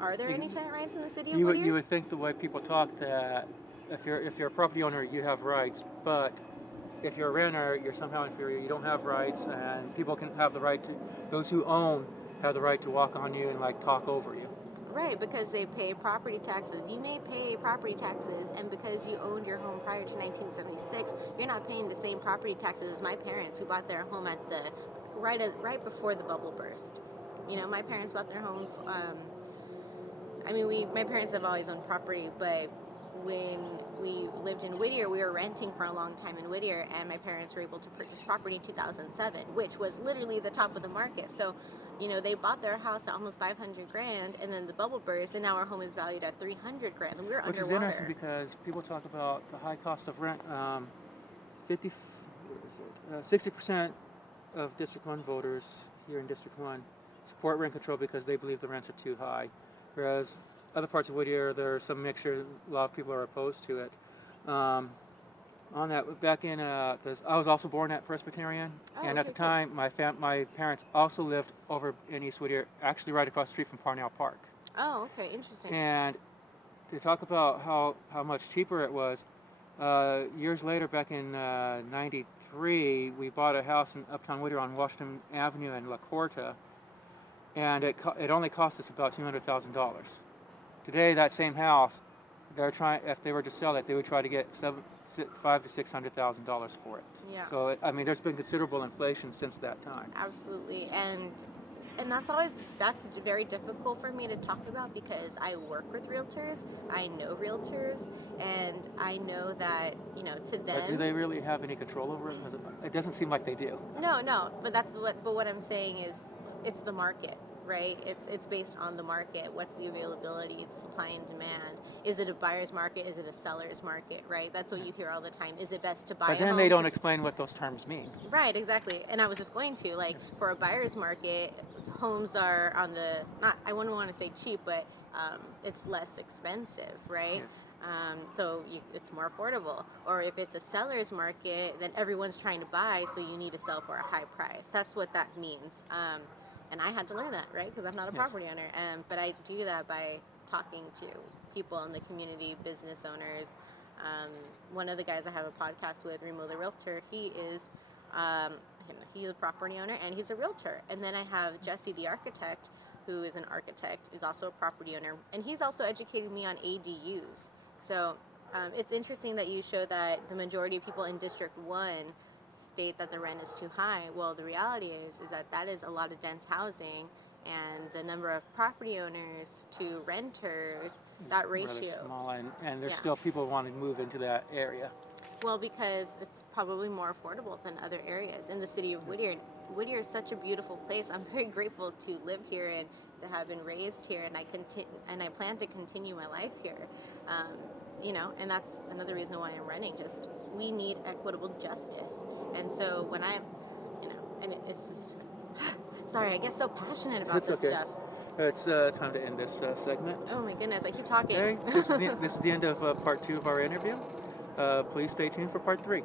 Are there any tenant rights in the city of You Whittier? would think the way people talk that if you're a property owner, you have rights, but if you're a renter, you're somehow inferior. You don't have rights, and people can have the right to. Those who own have the right to walk on you and like talk over you. Right, because they pay property taxes. You may pay property taxes, and because you owned your home prior to 1976, you're not paying the same property taxes as my parents who bought their home at the right before the bubble burst. You know, my parents bought their home. My parents have always owned property, but when we lived in Whittier, we were renting for a long time in Whittier, and my parents were able to purchase property in 2007, which was literally the top of the market. So, you know, they bought their house at almost 500 grand, and then the bubble burst, and now our home is valued at 300 grand, and we're Which underwater. is interesting because people talk about the high cost of rent. 60% of District 1 voters here in District 1 support rent control because they believe the rents are too high. Whereas other parts of Whittier, there's some mixture. A lot of people are opposed to it. On that, back in, because I was also born at Presbyterian, and at the time, my parents also lived over in East Whittier, actually right across the street from Parnell Park. Oh, okay, interesting. And to talk about how much cheaper it was, years later, back in '93, we bought a house in Uptown Whittier on Washington Avenue in La Corte, and it only cost us about $200,000. Today, that same house, if they were to sell it, they would try to get $500,000 to $600,000 for it. Yeah. So there's been considerable inflation since that time. Absolutely, and that's very difficult for me to talk about because I work with realtors, I know realtors, and I know that, you know, to them. But do they really have any control over it? It doesn't seem like they do. No, but what I'm saying is, it's the market, right? It's based on the market. What's the availability? It's supply and demand. Is it a buyer's market? Is it a seller's market? Right? That's what you hear all the time. Is it best to buy? But then they don't explain what those terms mean. Right, exactly. And I was just going to, like, for a buyer's market, homes are on the, I wouldn't want to say cheap, but it's less expensive, right? Yes. So it's more affordable. Or if it's a seller's market, then everyone's trying to buy, so you need to sell for a high price. That's what that means. And I had to learn that, right? Because I'm not a property owner. But I do that by talking to people in the community, business owners. One of the guys I have a podcast with, Remo the Realtor, he's a property owner and he's a realtor. And then I have Jesse the architect, who is an architect, is also a property owner, and he's also educated me on ADUs. So it's interesting that you show that the majority of people in District 1 state that the rent is too high. Well, the reality is that is a lot of dense housing, and the number of property owners to renters, that ratio. Really small, and there's still people wanting to move into that area. Well, because it's probably more affordable than other areas in the city of Whittier. Whittier is such a beautiful place. I'm very grateful to live here and to have been raised here, and I plan to continue my life here. You know, and that's another reason why I'm running. Just, we need equitable justice. And so when and it's just, sorry, I get so passionate about this stuff. It's time to end this segment. Oh my goodness, I keep talking. Okay, this is the end of part 2 of our interview. Please stay tuned for part 3.